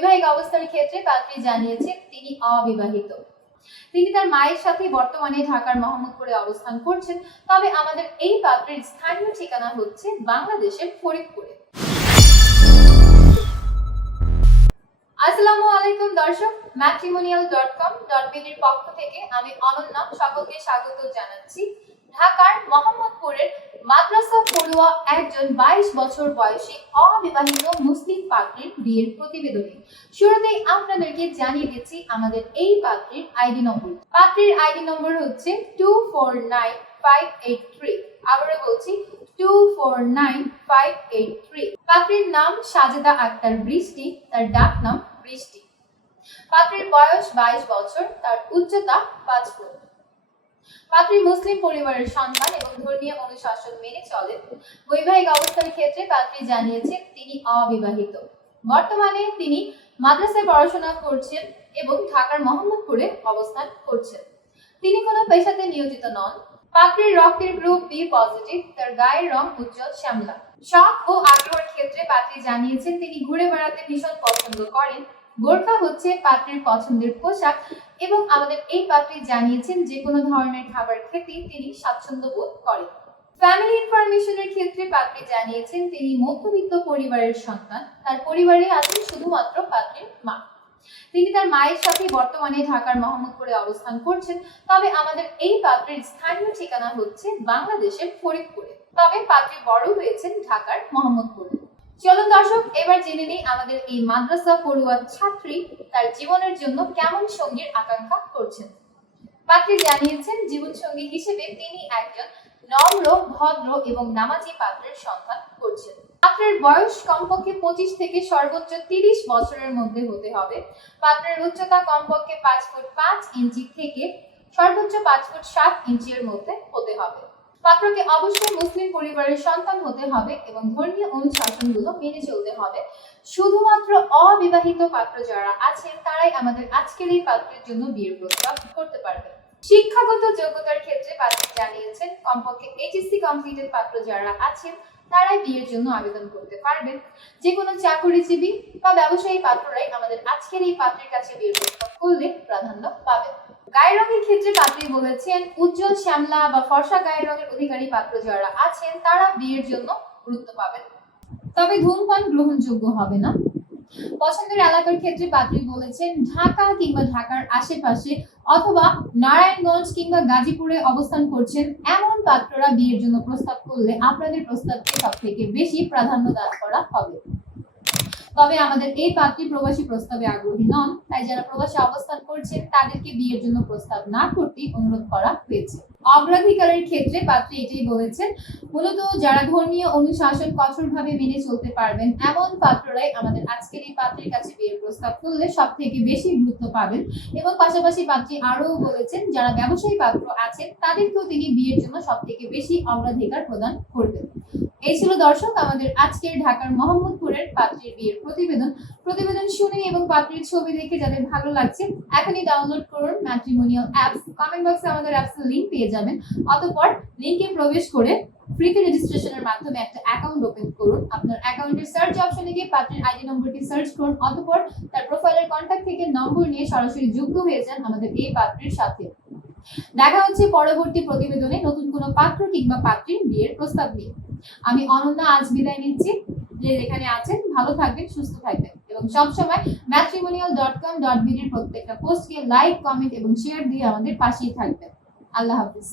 বৈবাহিক অবস্থার ক্ষেত্রে পাত্রী জানিয়েছেন, তিনি অবিবাহিত। তিনি তার মায়ের সাথে বর্তমানে ঢাকার মোহাম্মদপুরে অবস্থান করছেন। তবে আমাদের এই পাত্রের স্থানীয় ঠিকানা হচ্ছে বাংলাদেশের ফরিদপুরে। আসসালামু আলাইকুম দর্শক ম্যাট্রিমোনিয়াল ডট কম ডট বিডির পক্ষ থেকে আমি অনন্যা সকলকে স্বাগত জানাচ্ছি। ঢাকার মোহাম্মদপুরের পড়ুয়া একজন বাইশ বছর বয়সী অবিবাহিত মুসলিম পাত্রীর বিয়ের প্রতিবেদনে। শুরুতেই আপনাদেরকে জানিয়ে দিচ্ছি আমাদের এই আইডি নম্বর। আইডি নম্বর হচ্ছে two four nine five eight three আবারও বলছি two four nine five eight three পাত্রীর নাম সাজেদা আক্তার বৃষ্টি, তার ডাক নাম বৃষ্টি। পাত্রীর বয়স বাইশ বছর, তার উচ্চতা পাঁচ ফুট। মুসলিম পরিবারের সন্তান এবং ধর্মীয় অনুশাসন মেনে চলেন। বৈবাহিক অবস্থার ক্ষেত্রে পাত্রী জানিয়েছেন, তিনি অবিবাহিত। বর্তমানে তিনি মাদ্রাসায় পড়াশোনা করছেন এবং ঢাকার মোহাম্মদপুরে অবস্থান করছেন। তিনি কোনো পেশাতে নিয়োজিত নন। পাত্রীর রক্তের গ্রুপ বি পজিটিভ তার গায়ের রং উজ্জ্বল শ্যামলা। শখ ও আগ্রহের ক্ষেত্রে পাত্রী জানিয়েছেন, তিনি ঘুরে বেড়াতে ভীষণ পছন্দ করেন। বোরখা হচ্ছে পাত্রের পছন্দের পোশাক এবং আমাদের এই পাত্রী জানিয়েছেন যে কোনো ধরনের খাবার খেতে তিনি স্বাচ্ছন্দ্য বোধ করেন। ফ্যামিলি ইনফরমেশনের ক্ষেত্রে পাত্রী জানিয়েছেন তিনি মধ্যবিত্ত পরিবারের সন্তান। তার পরিবারে আছেন শুধুমাত্র পাত্রের মা। তিনি তার মায়ের সাথে বর্তমানে ঢাকার মোহাম্মদপুরে অবস্থান করছেন। তবে আমাদের এই পাত্রের স্থানীয় ঠিকানা হচ্ছে বাংলাদেশের ফরিদপুরে। তবে পাত্রী বড় হয়েছেন ঢাকার মোহাম্মদপুরে। চলুন দর্শক, এবার জেনে নেই আমাদের এই মাদ্রাসা পড়ুয়া ছাত্রী তার জীবনের জন্য কেমন সঙ্গীর আকাঙ্ক্ষা করছেন। পাত্রী জানিয়েছেন জীবন সঙ্গী হিসেবে তিনি একজন নম্র, ভদ্র এবং নামাজি পাত্রের সন্ধান করছেন। পাত্রের বয়স কমপক্ষে পঁচিশ থেকে সর্বোচ্চ তিরিশ বছরের মধ্যে হতে হবে। পাত্রের উচ্চতা কমপক্ষে পাঁচ ফুট পাঁচ ইঞ্চি থেকে সর্বোচ্চ পাঁচ ফুট সাত ইঞ্চির মধ্যে হতে হবে। পাত্রকে অবশ্যই মুসলিম পরিবারের সন্তান হতে হবে এবং ধর্মীয় অনুশাসনগুলো মেনে চলতে হবে। শুধুমাত্র অবিবাহিত পাত্র যারা আছেন, তারাই আমাদের আজকের এই পাত্রের জন্য বিয়ের প্রস্তাব করতে পারবে শিক্ষাগত যোগ্যতার ক্ষেত্রে পাত্র জানিয়েছেন, কমপক্ষে এইচএসসি কমপ্লিটেড পাত্র যারা আছেন, তারাই বিয়ের জন্য আবেদন করতে পারবেন। যে কোনো চাকরিজীবী বা ব্যবসায়ী পাত্ররাই আমাদের আজকের এই পাত্রের কাছে বিয়ের প্রস্তাব করলে প্রাধান্য গায়ের রঙের ক্ষেত্রে পাত্রী বলেছেন, উজ্জ্বল শ্যামলা বা ফর্সা গায়ের রঙের অধিকারী পাত্র যারা আছেন, তারা বিয়ের জন্য গুরুত্ব পাবেন। তবে ধূমপান গ্রহণযোগ্য হবে না। পছন্দের এলাকার ক্ষেত্রে পাত্রী বলেছেন, ঢাকা কিংবা ঢাকার আশেপাশে অথবা নারায়ণগঞ্জ কিংবা গাজীপুরে অবস্থান করছেন এমন পাত্ররা বিয়ের জন্য প্রস্তাব করলে আপনাদের প্রস্তাবকে সব থেকে বেশি প্রাধান্য দান করা হবে। তবে আমাদের এই পাত্রী প্রবাসী প্রস্তাবে আগ্রহী নন, তাই যারা প্রবাসে অবস্থান করছেন তাদেরকে বিয়ের জন্য প্রস্তাব না করতেই অনুরোধ করা হয়েছে। অগ্রাধিকারের ক্ষেত্রে পাত্রী এটাই বলেছেন, মূলত যারা ধর্মীয় অনুশাসন কঠোরভাবে মেনে চলতে পারবেন, এমন পাত্ররাই আমাদের আজকের এই পাত্রের কাছে বিয়ের প্রস্তাব করলে সব থেকে বেশি গুরুত্ব পাবেন। এবং পাশাপাশি পাত্রী আরও বলেছেন, যারা ব্যবসায়ী পাত্র আছেন, তাদেরকেও তিনি বিয়ের জন্য সব থেকে বেশি অগ্রাধিকার প্রদান করবেন। এই ছিল দর্শক, আমাদের আজকের ঢাকার মোহাম্মদপুরের পাত্রীর বিয়ের প্রতিবেদন। প্রতিবেদন শুনে এবং পাত্রীর ছবি দেখে যাদের ভালো লাগছে, এখনই ডাউনলোড করুন ম্যাট্রিমোনিয়াল অ্যাপস কমেন্ট বক্সে আমাদের অ্যাপসের লিঙ্ক পেয়ে যাবেন। অতঃপর লিংকে প্রবেশ করে ফ্রিতে রেজিস্ট্রেশনের মাধ্যমে একটা অ্যাকাউন্ট ওপেন করুন। আপনার অ্যাকাউন্টের সার্চ অপশনে গিয়ে পাত্রের আইডি নম্বরটি সার্চ করুন। অতঃপর তার প্রোফাইলের কন্ট্যাক্ট থেকে নম্বর নিয়ে সরাসরি যুক্ত হয়ে যান আমাদের এই পাত্রের সাথে। দেখা হচ্ছে পরবর্তী প্রতিবেদনে নতুন কোনো পাত্র কিংবা পাত্রীর বিয়ের প্রস্তাব নিয়ে। আমি অনন্যা আজ বিদায় নিচ্ছি। যে যেখানে আছেন, ভালো থাকবেন, সুস্থ থাকবেন। এবং সবসময় ম্যাট্রিমোনিয়াল ডট কম ডট বিডির প্রত্যেকটা পোস্টকে লাইক কমেন্ট এবং শেয়ার দিয়ে আমাদের পাশেই থাকবেন। আল্লাহ হাফিজ।